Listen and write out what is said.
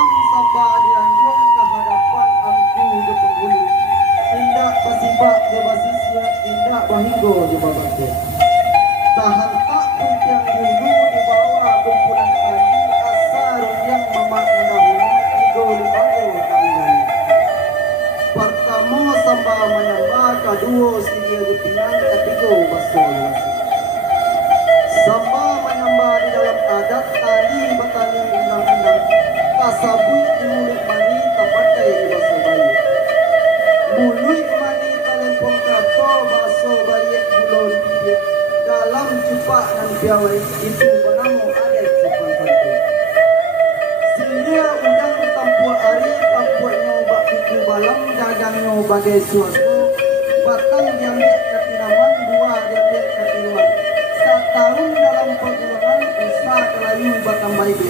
dalam sabda dianjung kehadapan angku di penghulu. Indak basibak di basisnya, indak bahinggo di babaknya. Tahan tak pun yang dulu di bawah kumpulan tadi asar yang mamak mendahulu tigo di bawah tangan. Pertama samba menyamba, kedua sidia di pinang, ketiga baso nasi. Samba menyamba di dalam adat tali batali undang-undang kasabut mulut mani tapakai di baso bayi. Mulut mani talempong kato baso bayi bulon dia dalam cupak dan piawai itu benamu adat sopan santun. Sidia udang tampua ari tampua nyoba kuku balam dagangnya bagai suasana batang diambil ketinaman buah diambil ketinuan. Setahun dalam pergulangan usaha kelayu batang baik.